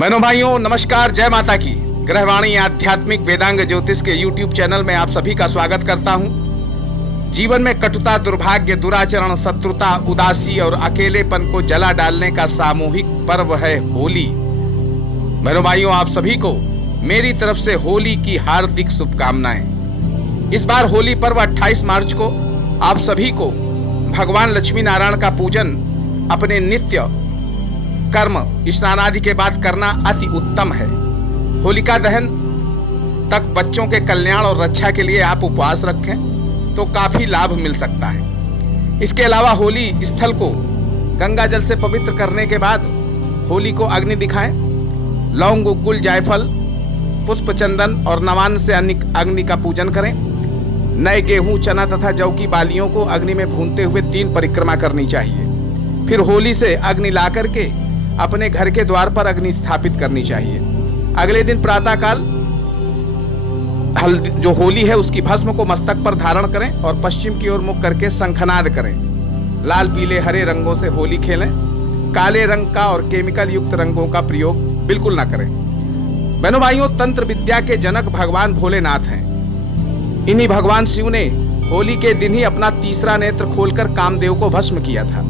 बहनों भाइयों नमस्कार, जय माता की। ग्रहवाणी आध्यात्मिक वेदांग ज्योतिष के YouTube चैनल में आप सभी का स्वागत करता हूं। जीवन में कटुता, दुर्भाग्य, दुराचरण, शत्रुता, उदासी और अकेलेपन को जला डालने का सामूहिक पर्व है होली। बहनों भाइयों, आप सभी को मेरी तरफ से होली की हार्दिक शुभकामनाएं। इस बार होली पर्व 28 मार्च को आप सभी को भगवान लक्ष्मी नारायण का पूजन अपने नित्य कर्म स्नान आदि के बाद करना अति उत्तम है। होलिका दहन तक बच्चों के कल्याण और रक्षा के लिए आप उपवास रखें तो काफी लाभ मिल सकता है। इसके अलावा होली स्थल को गंगा जल से पवित्र करने के बाद होली को अग्नि दिखाएं। लौंग, गुग्गुल, जायफल, पुष्प, चंदन और नवान्न से अग्नि का पूजन करें। नए गेहूं, चना तथा जौ की बालियों को अग्नि में भूनते हुए 3 परिक्रमा करनी चाहिए। फिर होली से अग्नि ला करके अपने घर के द्वार पर अग्नि स्थापित करनी चाहिए। अगले दिन प्रातःकाल हल्दी जो होली है उसकी भस्म को मस्तक पर धारण करें और पश्चिम की ओर मुख करके शंखनाद करें। लाल, पीले, हरे रंगों से होली खेलें। काले रंग का और केमिकल युक्त रंगों का प्रयोग बिल्कुल ना करें। बहनों भाइयों, तंत्र विद्या के जनक भगवान भोलेनाथ हैं। इन्हीं भगवान शिव ने होली के दिन ही अपना तीसरा नेत्र खोलकर कामदेव को भस्म किया था।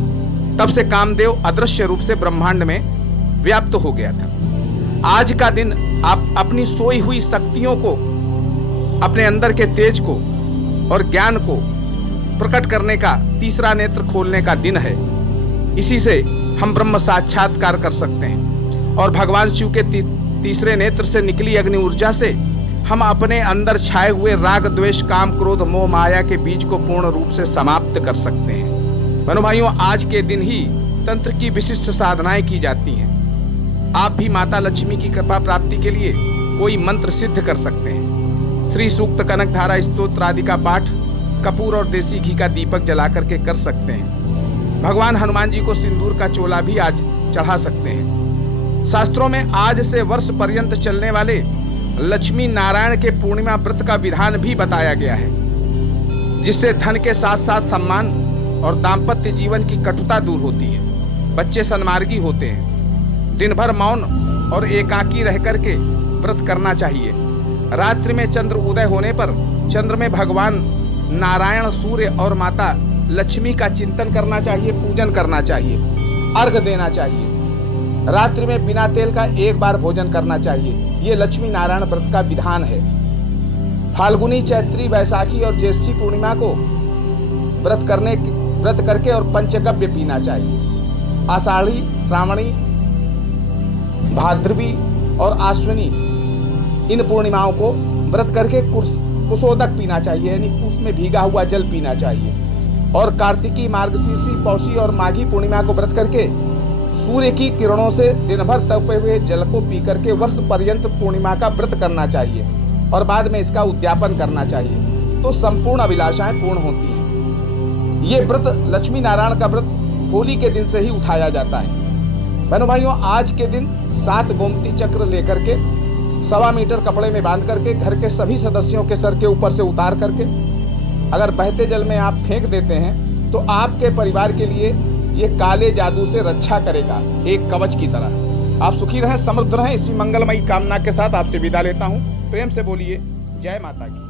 तब से कामदेव अदृश्य रूप से ब्रह्मांड में व्याप्त हो गया था। आज का दिन आप अपनी सोई हुई शक्तियों को, अपने अंदर के तेज को और ज्ञान को प्रकट करने का, तीसरा नेत्र खोलने का दिन है। इसी से हम ब्रह्म साक्षात्कार कर सकते हैं और भगवान शिव के तीसरे नेत्र से निकली अग्नि ऊर्जा से हम अपने अंदर छाए हुए राग, द्वेष, काम, क्रोध, मोह, माया के बीज को पूर्ण रूप से समाप्त कर सकते हैं। बहनों भाइयों, आज के दिन ही तंत्र की विशिष्ट साधनाएं की जाती हैं। आप भी माता लक्ष्मी की कृपा प्राप्ति के लिए कोई मंत्र सिद्ध कर सकते हैं। श्री सूक्त, कनक धारा, स्तोत्र आदि का पाठ कपूर और देसी घी का दीपक जला करके कर सकते हैं। भगवान हनुमान जी को सिंदूर का चोला भी आज चढ़ा सकते हैं। शास्त्रों में आज से वर्ष पर्यंत चलने वाले लक्ष्मी नारायण के पूर्णिमा व्रत का विधान भी बताया गया है, जिससे धन के साथ साथ सम्मान और दाम्पत्य जीवन की कटुता दूर होती है। बच्चे सन्मार्गी होते हैं। दिन भर मौन और एकाकी रह करके व्रत करना चाहिए। रात्रि में चंद्र उदय होने पर चंद्र में भगवान नारायण, सूर्य और माता लक्ष्मी का चिंतन करना चाहिए, पूजन करना चाहिए, अर्घ देना चाहिए। रात्रि में बिना तेल का 1 बार भोजन करना चाहिए। ये लक्ष्मी नारायण व्रत का विधान है। फाल्गुनी, चैत्री, वैशाखी और ज्येष्ठी पूर्णिमा को व्रत करके और पंचगव्य पीना चाहिए। आषाढ़ी, श्रावणी, भाद्रवी और आश्विनी इन पूर्णिमाओं को व्रत करके कुशोदक पीना चाहिए, यानी कुश में भीगा हुआ जल पीना चाहिए। और कार्तिकी, मार्गशीर्षी, पौषी और माघी पूर्णिमा को व्रत करके सूर्य की किरणों से दिन भर तपे हुए जल को पी करके वर्ष पर्यंत पूर्णिमा का व्रत करना चाहिए और बाद में इसका उद्यापन करना चाहिए। तो संपूर्ण अभिलाषाएं पूर्ण होती हैं। ये व्रत लक्ष्मी नारायण का व्रत होली के दिन से ही उठाया जाता है। बहनों भाइयों, आज के दिन 7 गोमती चक्र लेकर के 1.25 मीटर कपड़े में बांध करके घर के सभी सदस्यों के सर के ऊपर से उतार करके अगर बहते जल में आप फेंक देते हैं तो आपके परिवार के लिए ये काले जादू से रक्षा करेगा, एक कवच की तरह। आप सुखी रहें, समृद्ध रहें। इसी मंगलमयी कामना के साथ आपसे विदा लेता हूँ। प्रेम से बोलिए जय माता की।